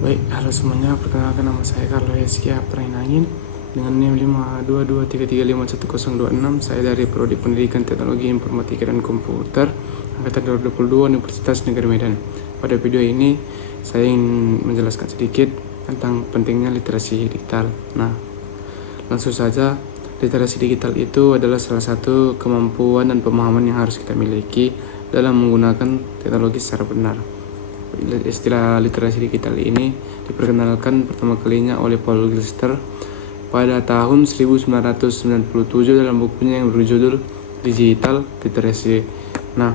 Baik, halo semuanya, perkenalkan nama saya Carlo Heskia Prainangin dengan NIM 522335106. Saya dari Prodi Pendidikan Teknologi Informatika dan Komputer Angkatan 2022 Universitas Negeri Medan. Pada video ini saya ingin menjelaskan sedikit tentang pentingnya literasi digital. Nah, langsung saja, literasi digital itu adalah salah satu kemampuan dan pemahaman yang harus kita miliki dalam menggunakan teknologi secara benar. Istilah literasi digital ini diperkenalkan pertama kalinya oleh Paul Gilster pada tahun 1997 dalam bukunya yang berjudul Digital Literacy. Nah,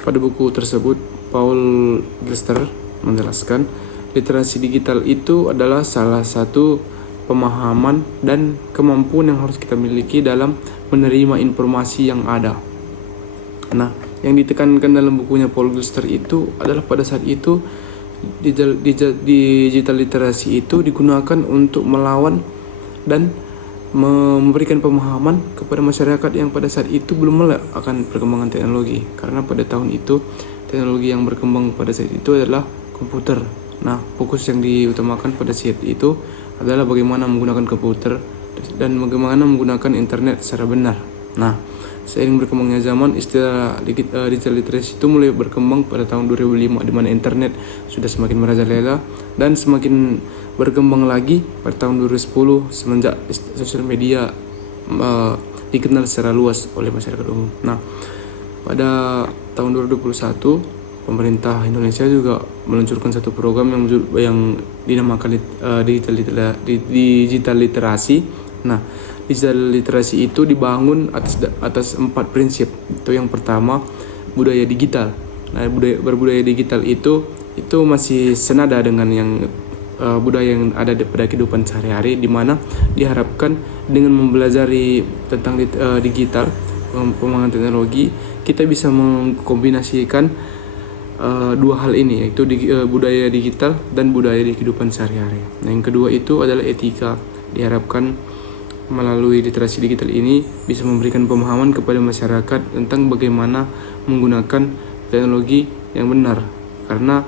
pada buku tersebut Paul Gilster menjelaskan literasi digital itu adalah salah satu pemahaman dan kemampuan yang harus kita miliki dalam menerima informasi yang ada. Nah, yang ditekankan dalam bukunya Paul Gilster itu adalah pada saat itu digital literasi itu digunakan untuk melawan dan memberikan pemahaman kepada masyarakat yang pada saat itu belum melek akan perkembangan teknologi, karena pada tahun itu teknologi yang berkembang pada saat itu adalah komputer. Nah, fokus yang diutamakan pada saat itu adalah bagaimana menggunakan komputer dan bagaimana menggunakan internet secara benar. Nah, seiring berkembangnya zaman, istilah digital literacy itu mulai berkembang pada tahun 2005, di mana internet sudah semakin merajalela dan semakin berkembang lagi pada tahun 2010 semenjak sosial media dikenal secara luas oleh masyarakat umum. Nah, pada tahun 2021 pemerintah Indonesia juga meluncurkan satu program yang dinamakan digital literasi. Nah, digital literasi itu dibangun atas 4 prinsip. Itu yang pertama, budaya digital. Nah, berbudaya digital itu masih senada dengan yang budaya yang ada pada kehidupan sehari-hari, di mana diharapkan dengan mempelajari tentang digital, pengembangan teknologi, kita bisa mengkombinasikan dua hal ini, yaitu budaya digital dan budaya di kehidupan sehari-hari. Nah, yang kedua itu adalah etika. Diharapkan melalui literasi digital ini bisa memberikan pemahaman kepada masyarakat tentang bagaimana menggunakan teknologi yang benar, karena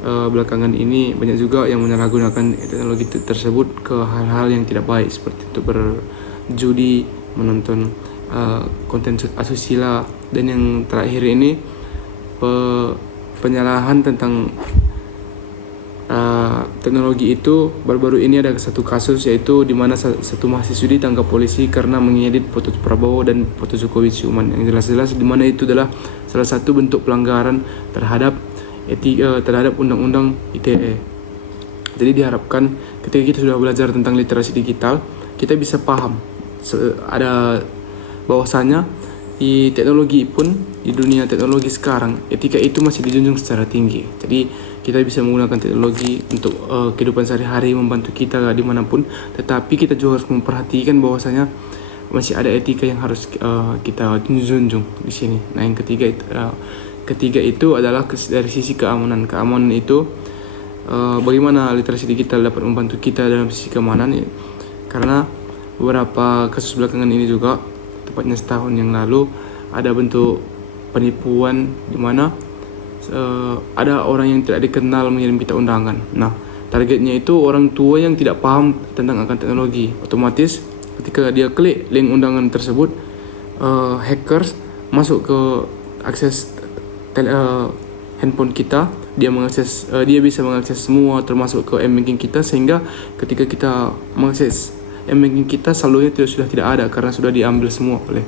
belakangan ini banyak juga yang menyalahgunakan teknologi tersebut ke hal-hal yang tidak baik, seperti itu berjudi, menonton konten asusila, dan yang terakhir ini penyalahan tentang teknologi itu. Baru-baru ini ada satu kasus, yaitu di mana satu mahasiswi ditangkap polisi karena mengedit foto Prabowo dan foto Jokowi ciuman, yang jelas-jelas di mana itu adalah salah satu bentuk pelanggaran terhadap terhadap undang-undang ITE. Jadi diharapkan ketika kita sudah belajar tentang literasi digital, kita bisa paham ada bahwasanya di teknologi pun, di dunia teknologi sekarang, etika itu masih dijunjung secara tinggi. Jadi kita bisa menggunakan teknologi untuk kehidupan sehari-hari, membantu kita dimanapun, tetapi kita juga harus memperhatikan bahwasanya masih ada etika yang harus kita junjung di sini. Nah, yang ketiga itu adalah dari sisi keamanan. Keamanan itu bagaimana literasi digital dapat membantu kita dalam sisi keamanan, ya. Karena beberapa kasus belakangan ini juga, tepatnya setahun yang lalu, ada bentuk penipuan di mana ada orang yang tidak dikenal mengirim kita undangan. Nah, targetnya itu orang tua yang tidak paham tentang akan teknologi. Otomatis ketika dia klik link undangan tersebut, hackers masuk ke akses handphone kita. Dia bisa mengakses semua, termasuk ke m-banking kita, sehingga ketika kita mengakses m-banking kita, saldonya sudah tidak ada karena sudah diambil semua oleh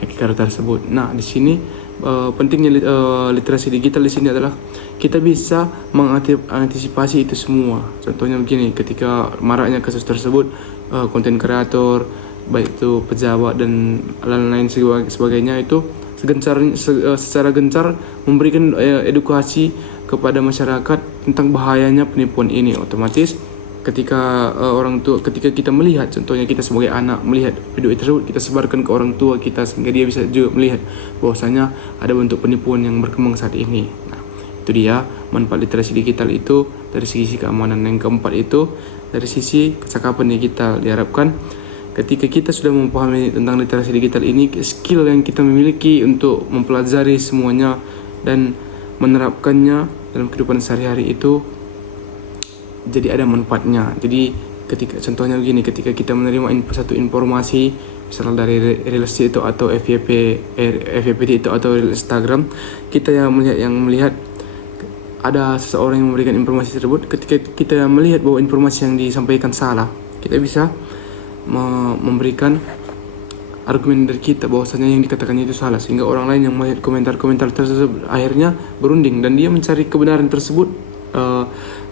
hacker tersebut. Nah, di sini pentingnya literasi digital di sini adalah kita bisa mengantisipasi itu semua. Contohnya begini, ketika maraknya kasus tersebut, konten kreator, baik itu pejabat dan lain-lain sebagainya, itu secara gencar memberikan edukasi kepada masyarakat tentang bahayanya penipuan ini. Otomatis ketika ketika kita melihat, contohnya kita sebagai anak melihat video tersebut, kita sebarkan ke orang tua kita, sehingga dia bisa juga melihat bahwasanya ada bentuk penipuan yang berkembang saat ini. Nah, itu dia manfaat literasi digital itu dari sisi keamanan. Yang keempat itu dari sisi kecakapan digital. Diharapkan ketika kita sudah memahami tentang literasi digital ini, skill yang kita memiliki untuk mempelajari semuanya dan menerapkannya dalam kehidupan sehari-hari itu jadi ada manfaatnya. Jadi ketika contohnya begini, ketika kita menerima satu informasi misalnya dari Reels itu atau FYP itu atau Instagram, kita yang melihat ada seseorang yang memberikan informasi tersebut, ketika kita melihat bahwa informasi yang disampaikan salah, kita bisa memberikan argumen dari kita bahwasanya yang dikatakannya itu salah, sehingga orang lain yang melihat komentar-komentar tersebut akhirnya berunding dan dia mencari kebenaran tersebut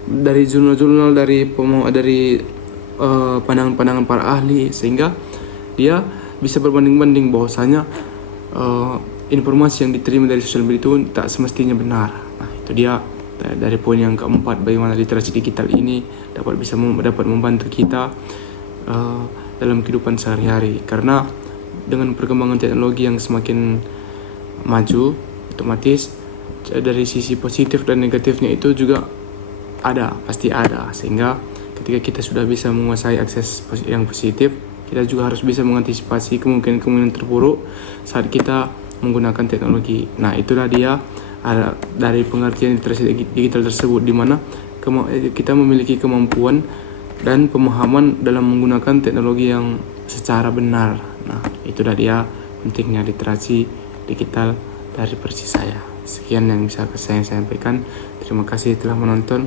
dari jurnal-jurnal, dari pandangan-pandangan para ahli, sehingga dia bisa berbanding-banding bahwasanya informasi yang diterima dari sosial media itu tak semestinya benar. Nah, itu dia dari poin yang keempat, bagaimana literasi digital ini dapat membantu kita dalam kehidupan sehari-hari. Karena dengan perkembangan teknologi yang semakin maju, otomatis dari sisi positif dan negatifnya itu juga pasti ada, sehingga ketika kita sudah bisa menguasai akses yang positif, kita juga harus bisa mengantisipasi kemungkinan terburuk saat kita menggunakan teknologi. Nah, itulah dia dari pengertian literasi digital tersebut, di mana kita memiliki kemampuan dan pemahaman dalam menggunakan teknologi yang secara benar. Nah, itulah dia pentingnya literasi digital dari versi saya. Sekian yang bisa saya sampaikan. Terima kasih telah menonton.